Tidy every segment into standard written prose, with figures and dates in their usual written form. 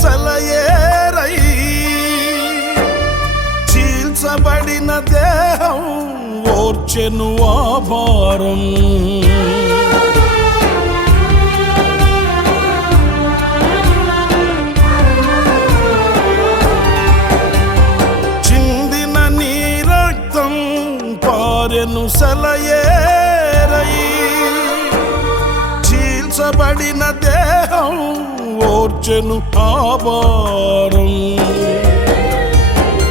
సెలయేరై చీల్చబడిన దేహం ఓర్చెను ఆ భారం. చిందిన నీ రక్తం పారెను సెలయేరై చీల్చబడిన దేహం ఓర్చెను ఆ భారం.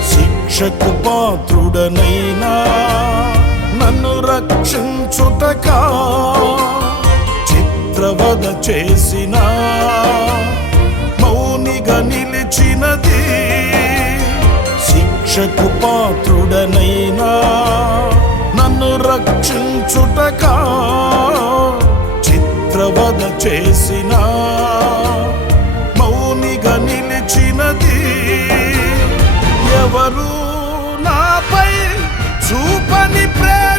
శిక్షకు పాత్రుడనైనా నన్ను రక్షించుటకా చిత్రవద చేసిన మౌనిగా నిలిచినది. శిక్షకు పాత్రుడనైనా నన్ను రక్షించుటకా చిత్రవద చేసిన మౌనిగా నిలిచినది. ఎవరు నాపై చూపని ప్రేమ